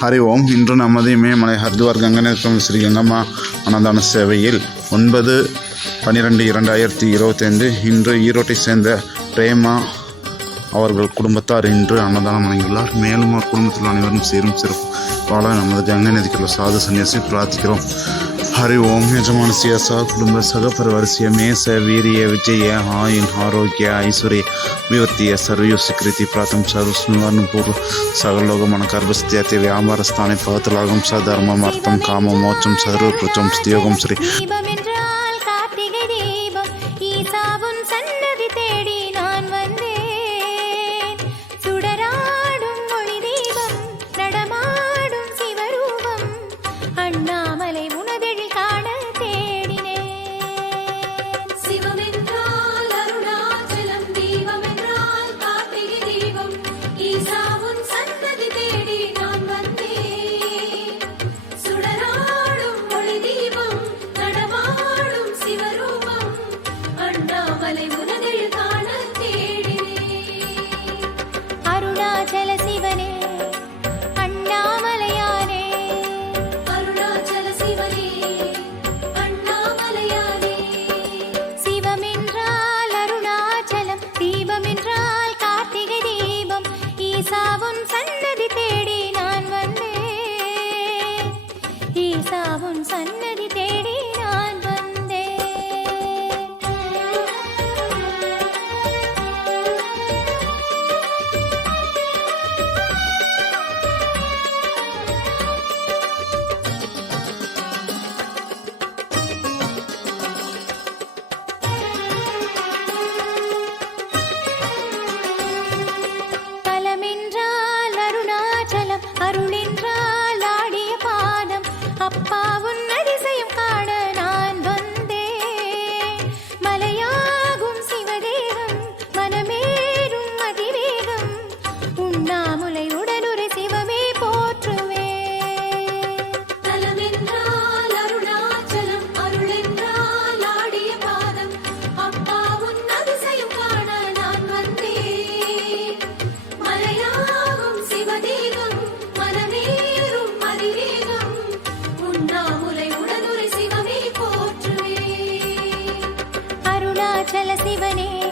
ஹரி ஓம். இன்று நமது இமயமலை ஹரித்வார் கங்கநேசம் ஸ்ரீ கங்கம்மா அன்னதான சேவையில் ஒன்பது பன்னிரெண்டு இரண்டாயிரத்தி இருபத்தைந்து இன்று ஈரோட்டை சேர்ந்த பிரேமா அவர்கள் குடும்பத்தார் இன்று அன்னதானம் வழங்கியுள்ளார். மேலும் அவர் குடும்பத்தில் அனைவரும் சீரும் சிறப்பு வாழ நமது கங்கை நதிக்குள்ள சாது சன்னியாசி பிரார்த்திக்கிறோம். హరి ఓం యజమానస్య సహ కుటుంబ సహపరివర్స్య మేష వీర్య విజయ ఆయున్ ఆరోగ్య ఐశ్వర్య వివర్తియ సర్వయు స్వీకృతి ప్రాతం సర్వస్వాను పూర్వ సగలోగ మన గర్భస్థ్యతి వ్యాపార స్థాని పగతలాగం సధర్మం అర్థం కామం మోక్షం సర్వకృతం స్థియోగం శ్రీ சாவும் చల శివనే